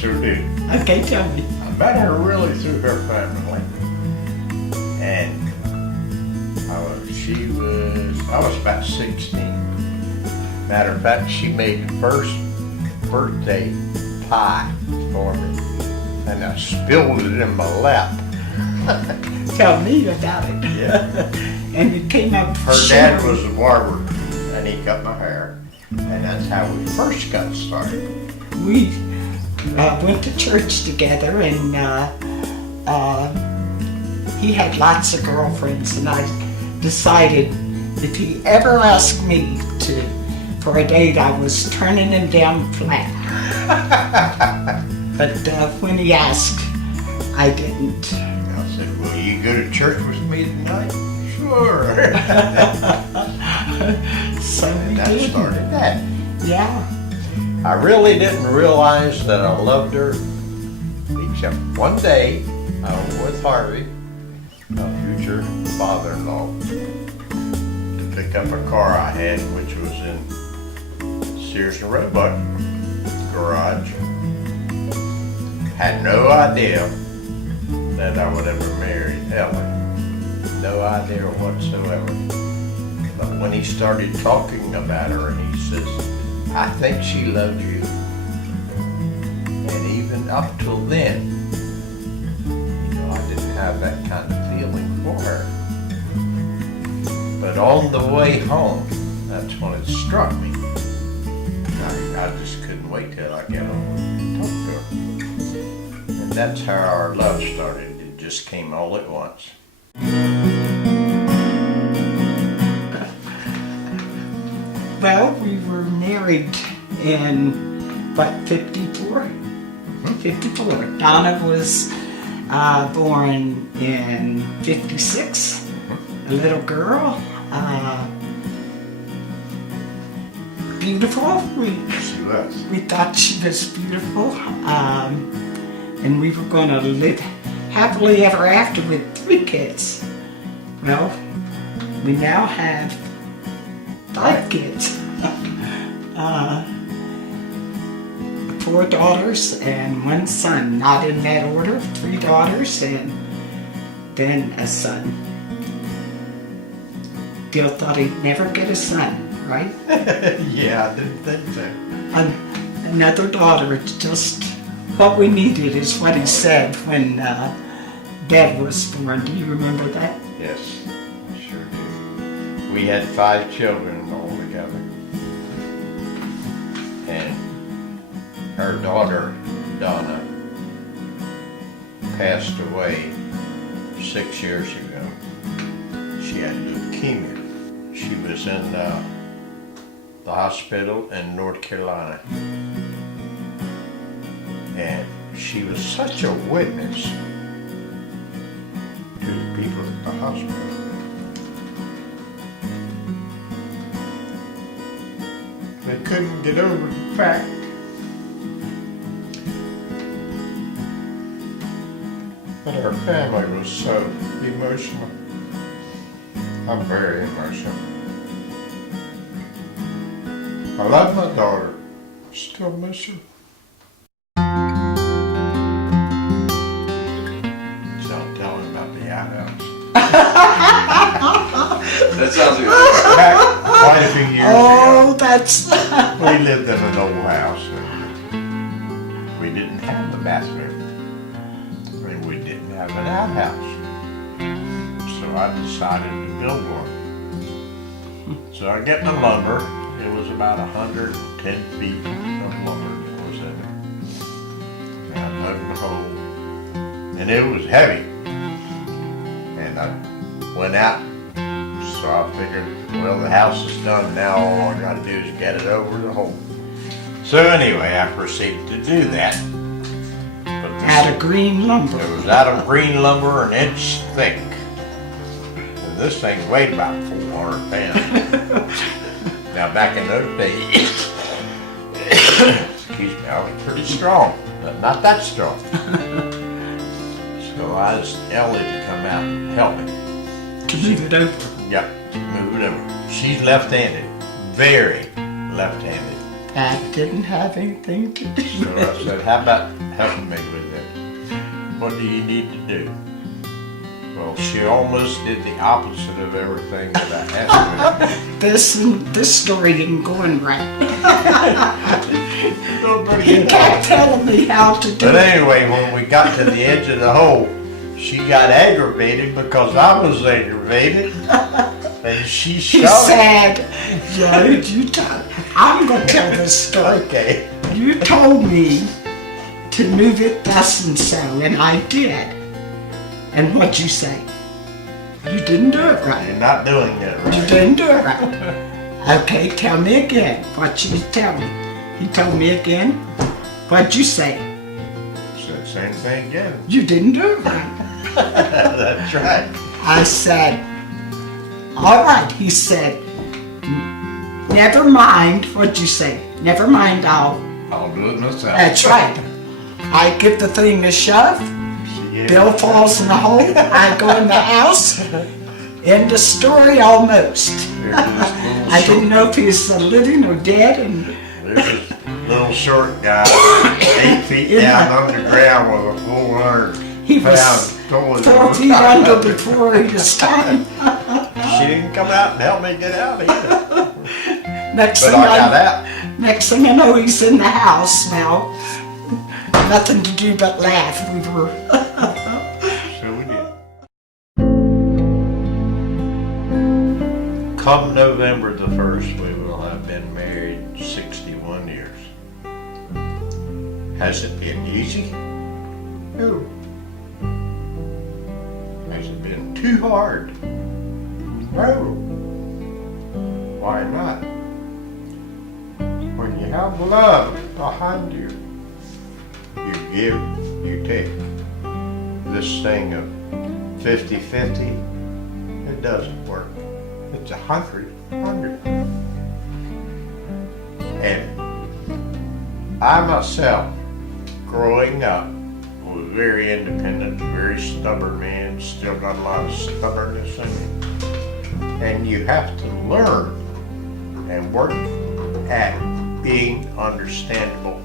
sure do. Okay, tell me. I met her really through her family. And I was about 16. Matter of fact, she made the first birthday pie for me. And I spilled it in my lap. Tell me about it. Yeah. And it came up. Her dad was a barber, and he cut my hair. And that's how we first got started. We went to church together, and he had lots of girlfriends, and I decided if he ever asked me for a date, I was turning him down flat. But when he asked, I didn't. I said, "Will you go to church with me tonight?" Sure. So we That did. started that. Yeah. I really didn't realize that I loved her, except one day I was with Harvey, my future father-in-law, to pick up a car I had, which was in Sears and Roebuck garage. Had no idea that I would ever marry Ellie. No idea whatsoever. But when he started talking about her, and he says, "I think she loves you." And even up till then, I didn't have that kind of feeling for her. But on the way home, that's when it struck me. I just couldn't wait till I got home and talk to her. And that's how our love started. It just came all at once. Well, we were married in, 54? 54. Donna was born in 56, a little girl. Beautiful. She was. We thought she was beautiful. And we were going to live happily ever after with 3 kids. Well, we now have 5 kids. 4 daughters and 1 son, not in that order. 3 daughters and then a son. Bill thought he'd never get a son, right? Yeah, I didn't think so. Another daughter. It's just what we needed, is what he said when Dad was born. Do you remember that? Yes, I sure do. We had 5 children altogether. And her daughter, Donna, passed away 6 years ago. She had leukemia. She was in the hospital in North Carolina. And she was such a witness to the people at the hospital. They couldn't get over the fact that our family was so emotional. I'm very emotional. I love my daughter. Still miss her. So I'm telling about the outhouse. That sounds good. Back quite a few years Oh, ago, that's... we lived in an old house and we didn't have the bathroom. And we didn't have an outhouse. So I decided to build one. So I get the lumber. It was about 110 feet of lumber that was in it. And I dug the hole. And it was heavy. And I went out. So I figured, well, the house is done now. All I got to do is get it over the hole. So anyway, I proceeded to do that. But this, out of green lumber. it was out of green lumber, an inch thick. And this thing weighed about 400 pounds. Now back in those days, excuse me, I was pretty strong, but not that strong. So I asked Ellie to come out and help me. To move it over. Yep, move it over. She's left-handed, very left-handed. That didn't have anything to do So with I it. said, how about helping me with it? What do you need to do? Well, she almost did the opposite of everything that I asked her. This story isn't going right. You're doing pretty He good. kept telling me how to do But it. anyway, when we got to the edge of the hole, she got aggravated because I was aggravated. And she He shouted. said, I'm going to tell this story. Okay. You told me to move it thus and so, and I did. And what'd you say? You didn't do it right. You're not doing it You right. didn't do it right. Okay, tell me again what you tell me. He told me again. What'd you say? Said same thing again. You didn't do it right. That's right. I said, all right. He said, never mind. What'd you say? Never mind, I'll do it myself. That's right. I give the thing a shove. Yeah. Bill falls in the hole. I go in the house. End of story almost. There's this little I short- didn't know if he's living or dead, and There's this little short guy, 8 feet Yeah. down underground with a 400 he was pound toilet. 4 feet under before his time. She didn't come out and help me get out either. Next But thing I got out. next thing I know, he's in the house now. Nothing to do but laugh. We were. So we did. Come November the 1st, we will have been married 61 years. Has it been easy? No. Has it been too hard? No. Why not? When you have love behind you, you give, you take. This thing of 50-50, it doesn't work. It's 100-100. And I myself, growing up, was very independent, very stubborn man, still got a lot of stubbornness in me. And you have to learn and work at being understandable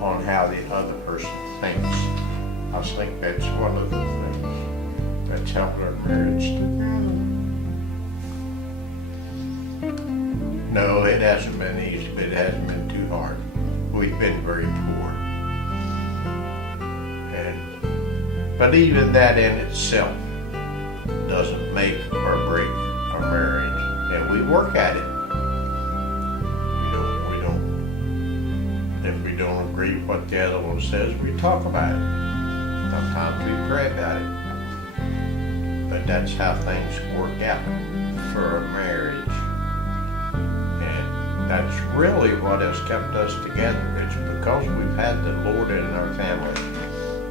on how the other person thinks. I think that's one of the things that's helped our marriage together. No, it hasn't been easy, but it hasn't been too hard. We've been very poor. But even that in itself doesn't make or break our marriage, and we work at it. If we don't agree with what the other one says, we talk about it. Sometimes we pray about it. But that's how things work out for a marriage. And that's really what has kept us together. It's because we've had the Lord in our family.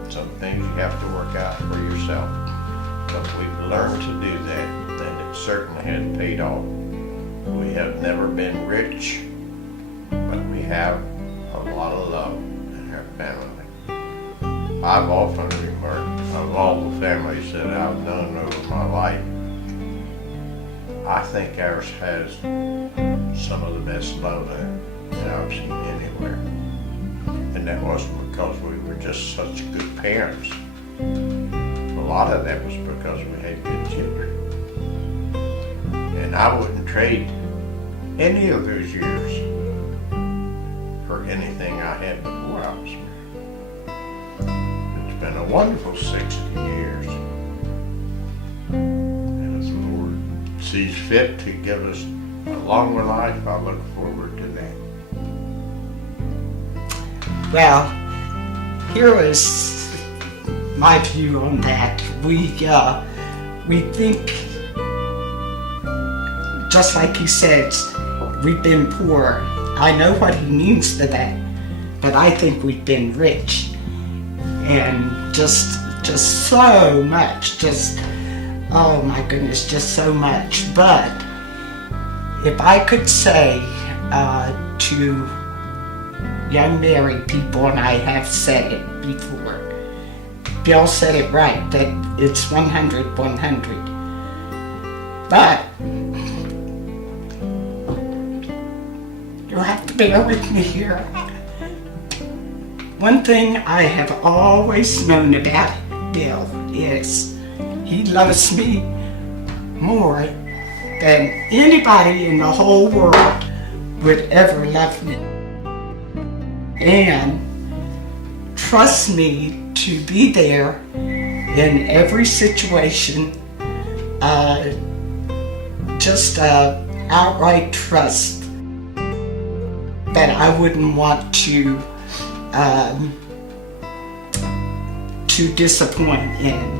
Some things you have to work out for yourself. But we've learned to do that, and it certainly has paid off. We have never been rich, but we have a lot of love in our family. I've often remarked, of all the families that I've known over my life, I think ours has some of the best love that I've seen anywhere. And that wasn't because we were just such good parents. A lot of that was because we had good children. And I wouldn't trade any of those years for anything I had before I was married. It's been a wonderful 60 years. And as the Lord sees fit to give us a longer life, I look forward to that. Well, here is my view on that. We think, just like he says, we've been poor. I know what he means to that, but I think we've been rich, and just so much. Oh my goodness, just so much. But if I could say to young married people, and I have said it before, Bill said it right, that it's 100-100. But you'll have to bear with me here. One thing I have always known about Bill is he loves me more than anybody in the whole world would ever love me. And trust me to be there in every situation. Just outright trust that I wouldn't want to disappoint in.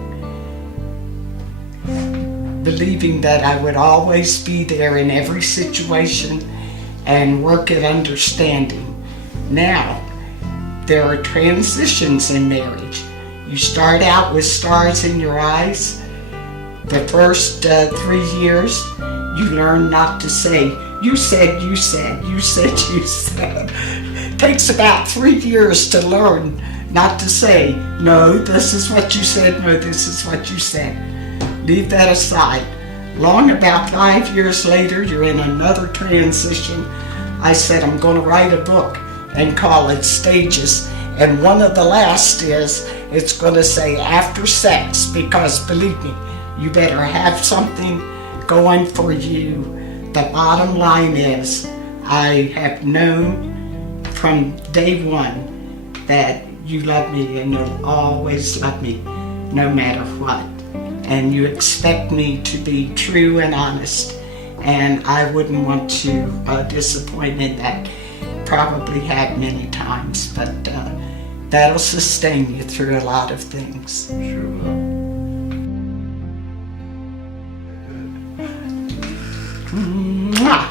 Believing that I would always be there in every situation and work at understanding. Now, there are transitions in marriage. You start out with stars in your eyes. The first 3 years, you learn not to say, you said, you said, you said, you said. It takes about 3 years to learn not to say, no, this is what you said, no, this is what you said. Leave that aside. Long about 5 years later, you're in another transition. I said, I'm going to write a book and call it Stages. And one of the last is, it's going to say after sex, because believe me, you better have something going for you. The bottom line is, I have known from day one that you love me and you'll always love me no matter what. And you expect me to be true and honest, and I wouldn't want to disappoint in that. Probably have many times, but that'll sustain you through a lot of things. Sure will. Mwah.